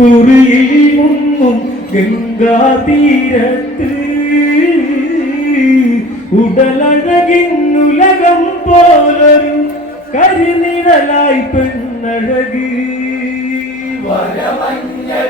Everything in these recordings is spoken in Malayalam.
കുറിയിൽ മുങ്ങും ഗംഗാതീരത്ത് ഉടലഴകിന്നുലകം പോലൊരു കരിനിഴലായി പെണ്ണഴകി. വരമഞ്ഞൾ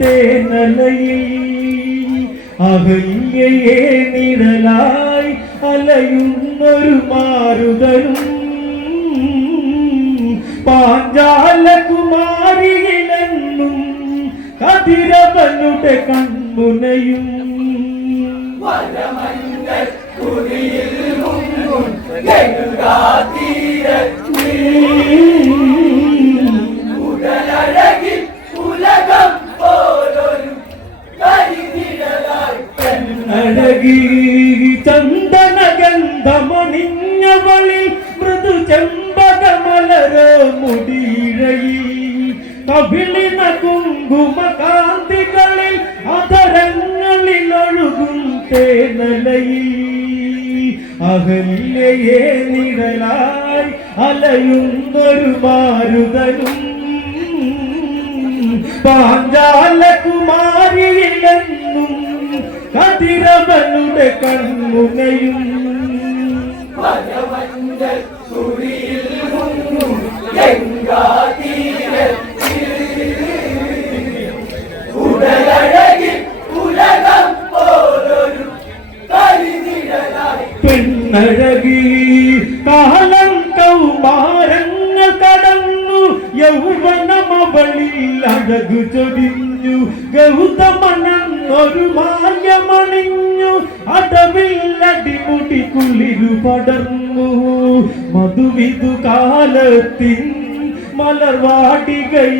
തേനലയിൽ അഹല്യയെ നിഴലായി അലയുന്നൊരു മാരുതനും പാഞ്ചാലകുമാരിയിലെന്നും കതിരവനുടെ കൺമുനയും മുങ്ങും മാരുതനും പാഞ്ചാലകുമാരിയിലെന്നും കതിരവനുടെ കൺമുനയും വരമഞ്ഞൾ അഴകു ചൊരിഞ്ഞു. ഒരു മാല്യമണിഞ്ഞു അടവിൽ അടിമുടി കുളിരു പടർന്നു. മധുവിതു കാലത്തിൻ മലർവാടികൈ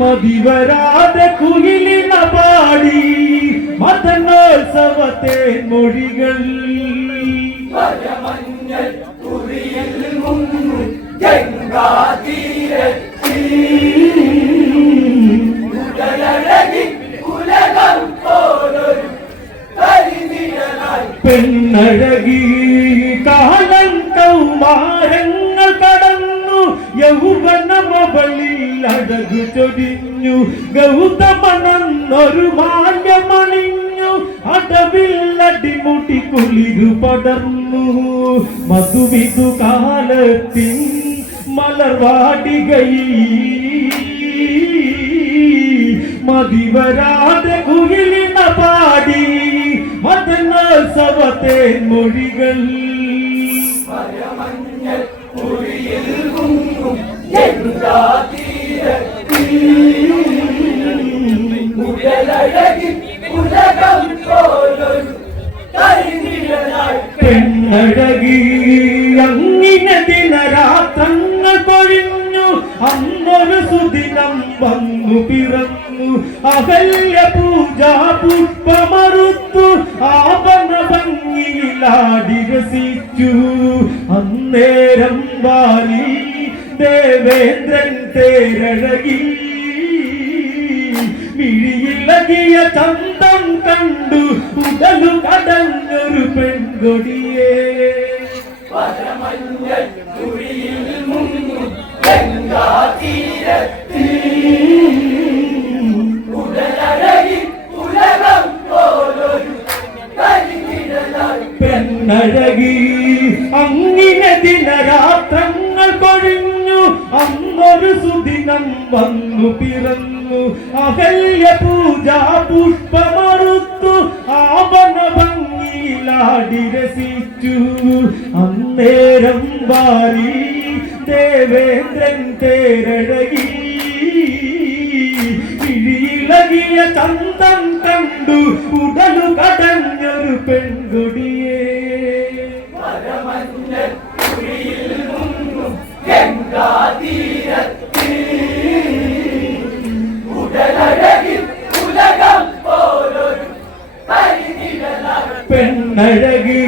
മതിവരാതെ കുയിലിന പാടി മതനോത്സവത്തെ മൊഴികൾ പെണ്ണഴകി കാലം കൗമാരങ്ങൾ കടന്നു യൗവനമവളിൽ അഴകു ചൊരിഞ്ഞു. ഗൗതമനൊരു മാല്യമണിഞ്ഞു അടവിൽ അടിമുടി കുളിരു പടർന്നു. മധുവിധു കാലത്തിൻ മലർവാടികയിൽ മതിവരാതെ കുയിലിന പാടി. മതനോത്സവത്തെ മൊഴികൾ. പെണ്ണഴകി അങ്ങിനെ ദിനരാത്രങ്ങൾ കൊഴിഞ്ഞു അന്നൊരു സുദിനം വന്നു പിറന്നു. അകല്യ പൂജാ പുഷ്പമറുത്തു. ആപന ഭംഗിയിലാടി രസിച്ചു അന്നേരം വാലി ദേവേന്ദ്രൻ തേരഴകി. മിഴിയിളകിയ ചന്തം കണ്ടു. ഉടലു കടഞ്ഞൊരു പെൺകൊടിയേ. വരമഞ്ഞൾ കുറിയിൽ മുങ്ങും ഗംഗാതീരത്ത് ഉടലഴകിൽ ഉലകം പോലൊരു പെണ്ണഴകി അങ്ങിനെ ദിനരാത്രങ്ങൾ കൊഴിഞ്ഞു. അന്നൊരു സുദിനം വന്നു പിറന്നു. അകല്യ പൂജാ പുഷ്പമറുത്തു. ആവണ ഭംഗിയിലാടി രസിച്ചു അന്നേരം വാരി ദേവേന്ദ്രൻ തേരഴകി. ഇഴിയിളകിയ ചന്തം പെണ്ണഴകി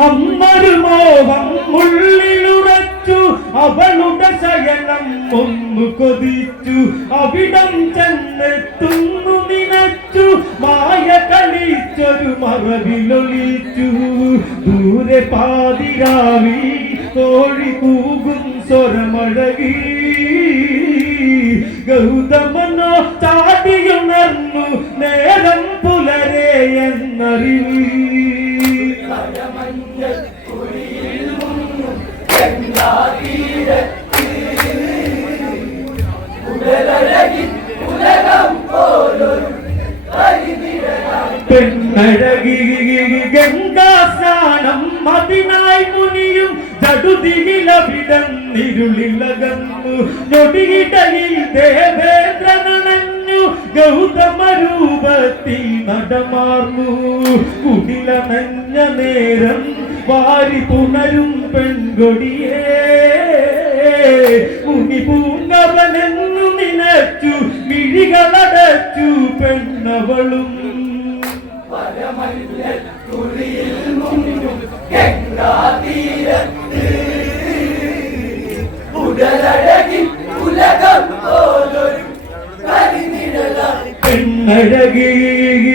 അമ്മൊരു മോഹം ഉള്ളിലുറച്ചു. അവളുടെ ശയനം ഒന്നു കൊതിച്ചു. അവിടം ചെന്നെത്തുന്നു നിനച്ചു മായ കളിച്ചൊരു മറവിലൊളിച്ചു. ദൂരെ പാതിരാവി കോഴി കൂകും സ്വരമഴകി. ഗൗതമനോ ചാടിയുണർന്നു. നേരം എന്നറിവി പെണ്ണഴകി ഗംഗാ സ്നാനം അതിനായി മുനിയും ചടുതിയിലവിടം ഇരുളിലകന്നു ഞൊടിയിടയിൽ ദേവേന്ദ്രനണഞ്ഞു ഗൗതമ നടമാർന്നു. കുടിലണഞ്ഞ നേരം വാരി പുണരും പെൺകൊടിയേ. മുനി പൂങ്കവനെന്നു നിനച്ചു മിഴികളടച്ചു പെണ്ണവളും. ഉടലഴകി ഉലകം പോലൊരു പെണ്ണഴകി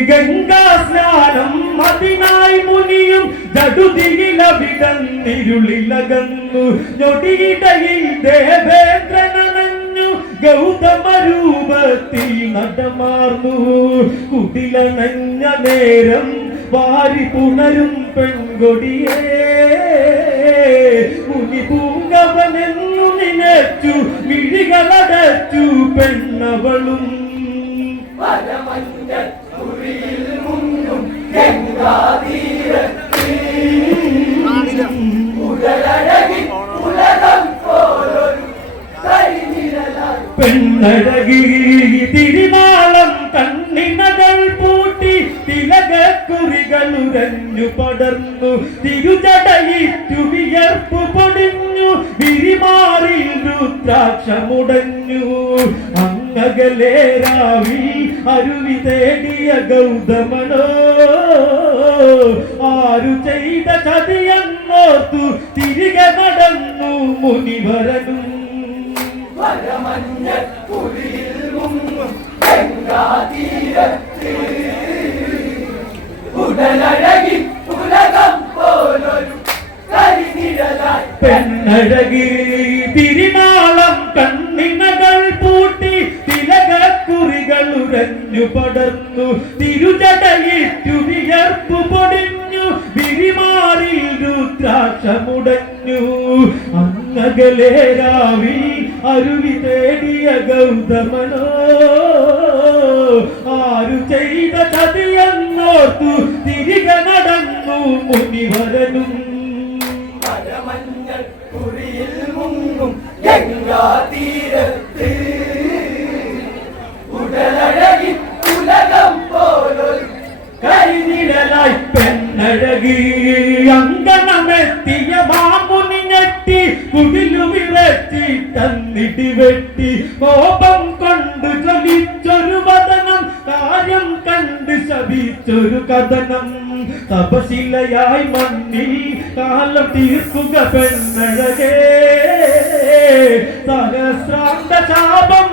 ഗംഗാ സ്നാനം അതിനായി മുനിയും ജടുതിയിലവിടന്നിരുളിലകന്നു ഞൊടിയിടയിൽ ദേവേന്ദ്രനണഞ്ഞു ഗൗതമ രൂപത്തിൽ നടമാർന്നു. കുടിലണഞ്ഞ നേരം വാരി പുണരും പെൺകൊടിയേ. മുനി പൂങ്കവനെന്നു നിനച്ചു മിഴികളടച്ചു പെണ്ണവളും. പെണ്ണഴകി തിരുനാളം കണ്ണിനകൾ പൂട്ടി തിലകക്കുറികൾ ഉരഞ്ഞു പടർന്നു. തിരുജടയിട്ടു വിയർപ്പു പൊടിഞ്ഞു. വിരിമാറിൽ രുദ്രാക്ഷമുടഞ്ഞു. അങ്ങകലെ രാവി അരുവി തേടിയ ഗൗതമനോ? ആരു ചെയ്ത ചതിയെന്നോർത്തു തിരികെ നടന്നു മുനിവരനും. ഗംഗാതീരത്തിൽ ഉലകം പോലൊരു പെണ്ണഴകി തിരുനാളം കണ്ണിനകൾ പൂട്ടി ഉരഞ്ഞു പടർന്നു തിരുജടയിട്ടു വിയർപ്പു പൊടിഞ്ഞു. വിരിമാറിൽ രുദ്രാക്ഷമുടഞ്ഞു. അങ്ങകലെ രാവി അരുവി തേടിയ ഗൗതമനോ. തന്നിടി വെട്ടി കോപം കൊണ്ട് ചലിച്ചൊരു വതനം കാര്യം കണ്ട് ശപിച്ചൊരു കഥനം. തപശിലയായി മണ്ണിൽ കാലം തീർക്കുക പെണ്ണഴകേ സഹസ്രാന്ത ശാപം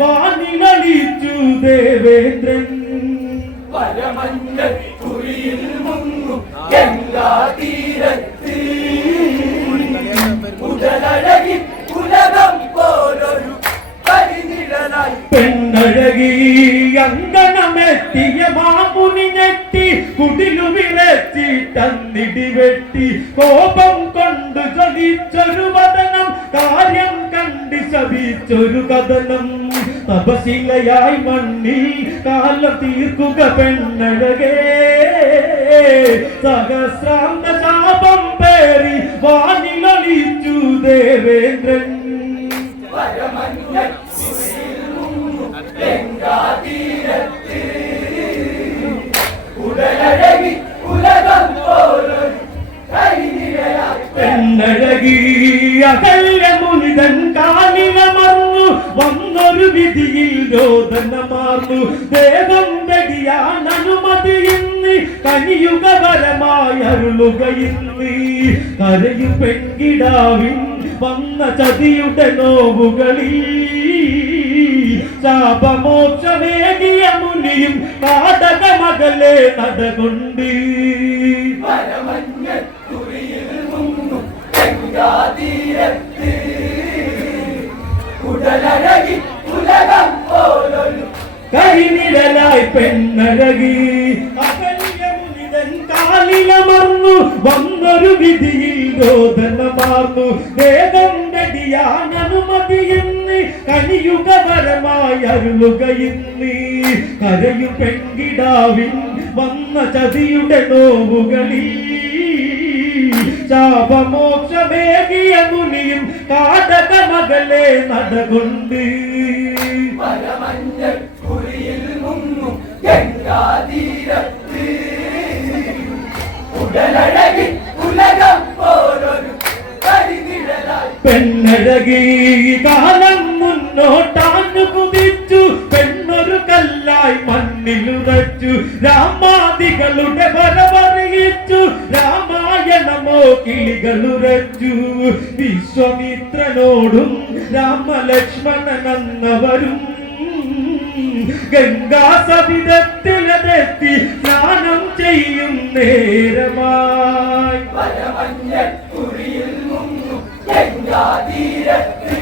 വാനിലളിച്ചു ദേവേന്ദ്രൻ. മഴമഞ്ഞൾ തന്നിടി വെട്ടി കോപം കൊണ്ട് ചതിച്ചൊരു വതനം കാര്യം കണ്ടി ശപിച്ചൊരു കഥനം. തപശിലയായി മണ്ണിൽ കാലം തീർക്കുക പെണ്ണഴകേ. സഹസ്രാന്ത ശാപം പേറി വാനിലൊളിച്ചു ദേവേന്ദ്രൻ. മഴമഞ്ഞൾ അകല്ല മുനിതൻ കാലിലമർന്നു വന്നൊരു വിധിയിൽ രോദനമാർന്നു. ദേവം വെടിയാൻ അനുമതി ഇന്ന്. കനിയുക വരമായി അരുളുക ഇന്ന്. കരയു പെൺകിടാവിൻ വന്ന ചതിയുടെ നോവുകളിൽ. ശാപമോക്ഷമേകിയ മുനിയും കാടകമകലെ നടകൊണ്ട്. വരമഞ്ഞ കുറിയിൽ മുങ്ങും ഗംഗാതീരത്ത് ഉടലഴകി ഉലകം പോലൊരു കരിനിഴലായി പെണ്ണഴകി. കാലിലമർന്നു വന്നൊരു വിധിയിൽ രോദനമാർന്നു. വേദം വെടിയാൻ അനുമതി ഇന്ന് കനിയുക വരമായി അരുളുക ഇന്ന് കരയു പെൺകിടാവിൻ വന്ന ചതിയുടെ നോവുകളിൽ ശാപമോക്ഷമേകിയ മുനിയും കാടക മകളെ നടകൊണ്ട് ഉടലഴകി ഉലകം പെണ്ണഴകി കാലം മുന്നോട്ടാഞ്ഞു കുതിച്ചു പെണ്ണൊരു കല്ലായി മണ്ണിലുറച്ചു രാമാദികളുടെ വരവറിയിച്ചു. രാമായണമോ കിളികളുറച്ചു വിശ്വമിത്രനോടും രാമലക്ഷ്മണനെന്നവരും. ഗംഗാസവിധത്തിലെത്തി സ്നാനം ചെയ്യും നേരമായി. ഗംഗാതീരത്ത്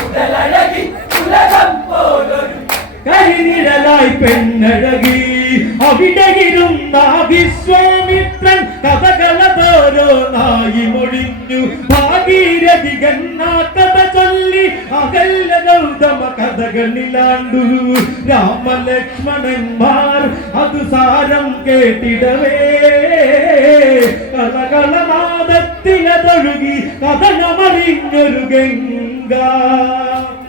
ഉടലഴകി ഉലകം പോലൊരു കരിനിഴലായി പെണ്ണഴകി. അവിടെ ഇരുന്ന വിശ്വാമിത്രൻ കഥകളതോരോ നായി മൊഴിഞ്ഞു. ഭാഗീരഥി ഗന്നാ കഥ ചൊല്ലി അകല്ല ഗൗതമ കഥകളിലാണ്ടു. രാമലക്ഷ്മണന്മാർ അത് സാരം കേട്ടിടവേ. കളകളനാദത്തിലതൊഴുകി കഥനമറിഞ്ഞൊരു ഗംഗ.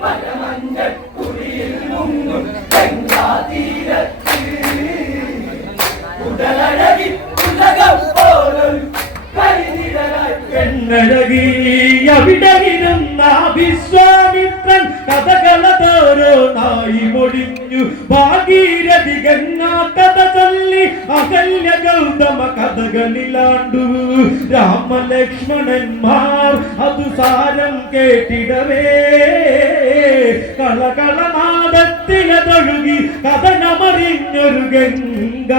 വരമഞ്ഞ കുറിയിൽ മുങ്ങും ഗംഗാതീരത്ത് ഉടലഴകി നായി ഒടിഞ്ഞു ഭാഗീരഥി ഗംഗാ കഥ ചൊല്ലി അകല്യ ഗൗതമ കഥകളിലാണ്ടു. രാമലക്ഷ്മണന്മാർ അത് സാരം കേട്ടിടവേ. കളകളനാദത്തിലതൊഴുകി കഥനമറിഞ്ഞൊരു ഗംഗ.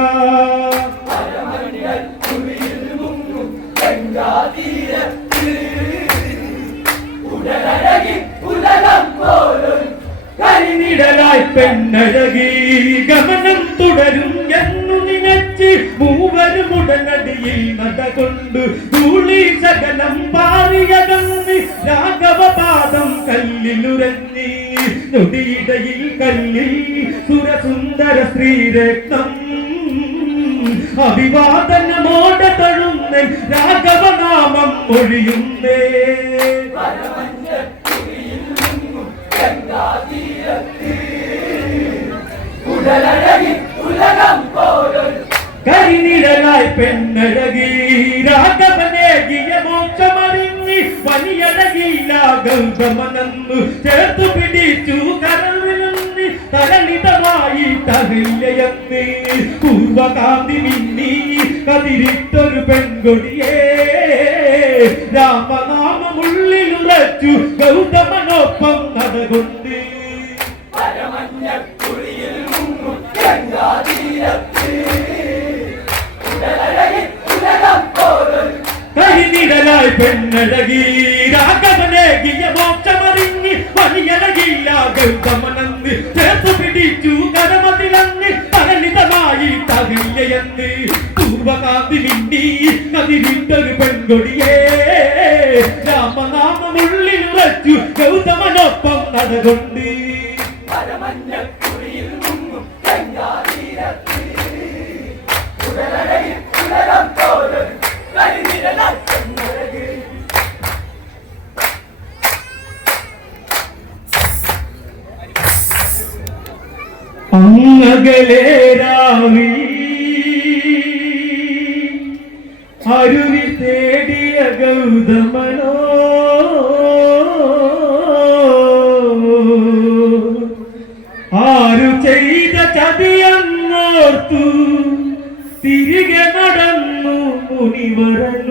പെണ്ണഴകി ഗമനം തുടരും എന്നു നിനച്ച് മൂവരും ഉടനടിയിൽ നടകൊണ്ടു ധൂളി ശകലം പാറിയകന്ന് രാഘവപാദം കല്ലിലുരഞ്ഞി നൊടിയിടയിൽ കല്ലിൽ സുരസുന്ദര ശ്രീരത്നം അഭിവാദനമോട തഴുന്ന രാഘവനാമം മൊഴിയുന്നേ ഉടലഴകി ഉലകം പോലൊരു കരിനിഴലായി പെണ്ണഴകി രാഘവനേകിയ മോക്ഷമറിഞ്ഞി വലിയഴകില്ല ഗൗതമനന്നു ചേർത്തു പിടിച്ചു കരളിൽ തരളിതമായി തകല്ലയെന്ന്. പൂർവകാന്തി മിന്നി കതിരിട്ടൊരു പെൺകൊടിയേ രാമനാമമുള്ളിലുറച്ചു ഗൗതമനൊപ്പം നടകൊണ്ട് പരമഞ്ഞ കുറിയിൽ മുങ്ങും ഗംഗാതീരത്ത് ഉടലഴകി ഉലകം പോലൊരു കരിനിഴലായി പെണ്ണഴകി രാഘവനേകിയ മോക്ഷമറിഞ്ഞ് വലിയഴകില്ല ഗൗതമനന്ന്. ചേർത്തു പിടിച്ചു കരമതിലന്ന് തരളിതമായി തകയ്യയെന്ന് പൂർവകാന്തി മിന്നി കതിരിട്ടൊരു പെൺകൊടിയേ. രാമനാമമുള്ളിലുറച്ചു ഗൗതമനൊപ്പം നടകൊണ്ട്. ചേരാമീ അരുവി തേടിയ ഗൗതമനോ. ആരു ചെയ്ത ചതിയെന്നോർത്തു. തിരികെ നടന്നു മുനിവരൻ.